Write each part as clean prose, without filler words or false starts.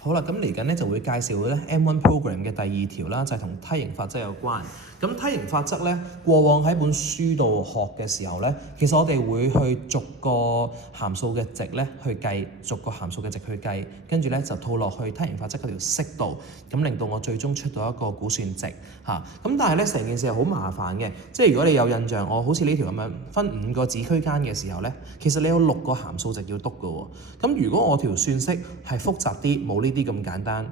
好啦，咁嚟緊咧就會介紹咧 M1 program 嘅第2條啦，就係同梯形法則有關。咁梯形法則咧，過往喺本書度學嘅時候咧，其實我哋會去逐個函數嘅值咧去計，逐個函數嘅值去計，跟住咧就套落去梯形法則嗰條式度，咁令到我最終出到一個估算值嚇。咁但係咧成件事係好麻煩嘅，即係如果你有印象，我好似呢條咁樣分5個子區間嘅時候咧，其實你有6個函數值要篤嘅喎。咁如果我條算式係複雜啲，冇呢啲咁簡單，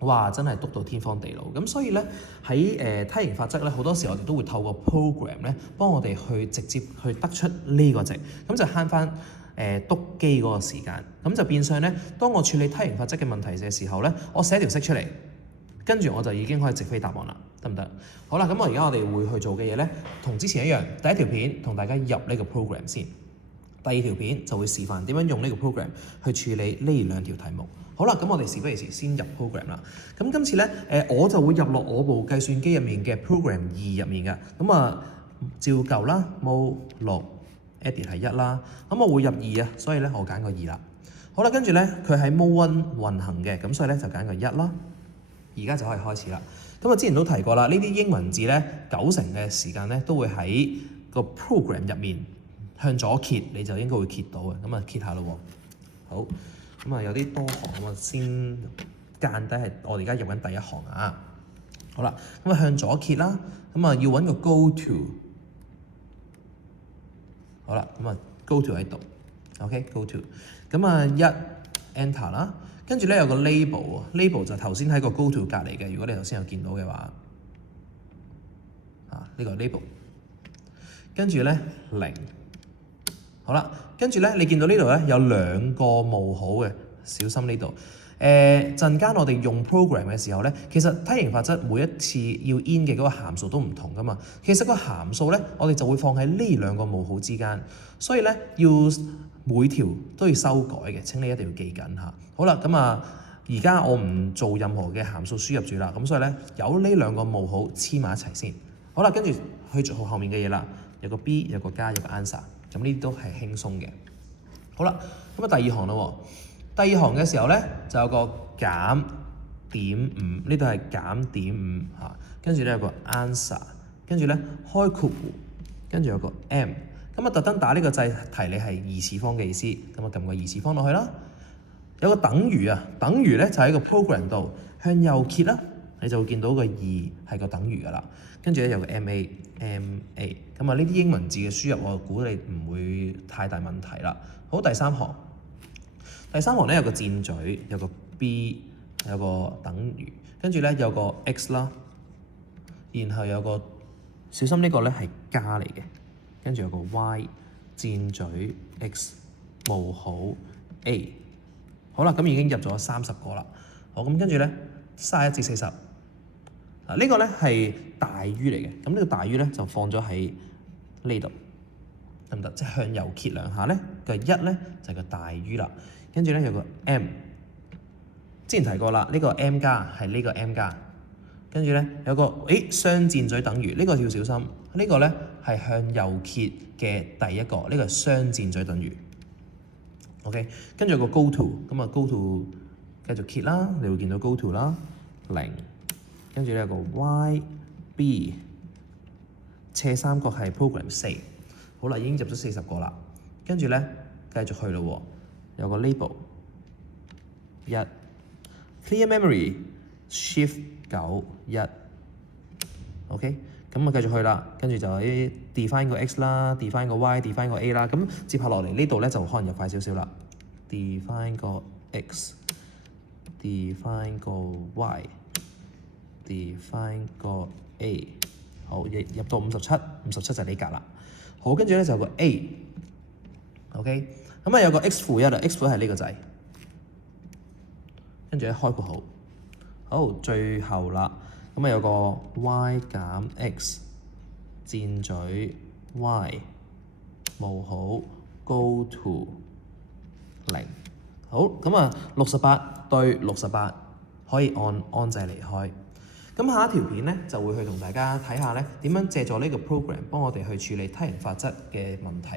哇！真係篤到天荒地老。咁所以咧喺梯形法則咧，好多時我哋都會透過 program 咧幫我哋去直接去得出呢個值，咁就慳翻篤機嗰個時間。咁就變相咧，當我處理梯形法則嘅問題嘅時候咧，我寫條式出嚟，跟住我就已經可以直飛答案啦，得唔得？好啦，咁我而家我哋會去做嘅嘢咧，同之前一樣，第一條片同大家入呢個 program 先。第2條片就會示範點樣用呢個 program 去處理呢2條題目。好啦，咁我哋事不宜遲，先入 program 啦。咁今次咧，我就會入落我部計算機入面嘅 program 2入面嘅。咁照舊啦 ，mode 6 edit 係1啦。咁我會入2啊，所以咧我揀個2啦。好啦，跟住咧佢喺 mode 1運行嘅，咁所以咧就揀個1啦。而家就可以開始啦。咁之前都提過啦，呢啲英文字咧90%嘅時間咧都會喺個 program 入面。向左揭你就應該會揭到嘅，咁揭下咯喎。好，咁有啲多行，咁先間低係我哋而家入緊第1行啊。好啦，咁向左揭啦，咁要揾個 go to。好啦，咁go to 喺度 ，OK go to。咁1 enter 啦，跟住咧有個 label 就頭先喺個 go to 隔離嘅。如果你頭先有見到嘅話，呢個 label， 跟住咧0。好啦，跟住咧，你見到呢度咧有2個冒號嘅，小心呢度。陣間我哋用 program 嘅時候咧，其實梯形法則每一次要 in 嘅嗰個函數都唔同噶嘛。其實個函數咧，我哋就會放喺呢2個冒號之間，所以咧要每條都要修改嘅，請你一定要記緊嚇。好啦，咁而家我唔做任何嘅函數輸入住啦，咁所以咧有呢2個冒號黐埋一齊先。好啦，跟住去做後面嘅嘢啦，有個 B， 有個加，有個 answer。咁呢啲都係輕鬆嘅。好啦，咁第2行啦喎。第2行嘅時候咧，就有個減0.5，呢度係減0.5嚇。跟住咧有個 answer， 跟住咧開括弧，跟住有個 m。咁特登打呢個掣提你係2次方嘅意思。咁撳個2次方落去啦。有個等於啊，等於咧就喺個 program 度向右揭啦，你就會見到個2係個等於噶啦。跟住咧有個 ma，咁呢啲英文字嘅輸入，我估你唔會太大問題啦。好，第3行，第3行咧有個箭嘴，有個 b， 有個等於，跟住咧有個 x 啦，然後有個小心呢個咧係加嚟嘅，跟住有個 y， 箭嘴 x， 冒號 a。好啦，咁已經入咗30個啦。好，咁跟住咧31至40。呢個咧係大於嚟嘅，咁呢個大於咧就放咗喺呢度，得唔得？即係向右揭2下咧，個1咧就係個大於啦。跟住咧有個 m， 之前提過啦，呢個 m 加係呢個 m 加。跟住咧有個雙箭嘴等於，呢個要小心。呢個咧係向右揭嘅第1個，呢個係雙箭嘴等於。OK， 跟住有個 go to， 咁go to 繼續揭啦，你會見到 go to 啦0。跟住咧有個 y、b 斜三角係 program 4，好啦，已經入咗40個啦。跟住咧繼續去咯喎，有個 label 1 clear memory shift 9 1 OK， 咁繼續去啦。跟住就係 define 個 x 啦 ，define 個 y，define 個 a 啦。咁接下落嚟呢度咧就可能又快少少啦。define 個 x，define 個 y。define 個 A， 好，入到57就係呢格啦。好，跟住咧就有個 A，OK， 咁有個 x-1啦 ，x-1係呢個掣，跟住咧開括號，好，最後啦，咁有個 y 減 x， 箭嘴 y， 冒號 go to 0， 好，咁68對68可以按掣離開。咁下一條片咧就會去同大家睇下咧點樣借助呢個 program 幫我哋去處理梯形法則嘅問題。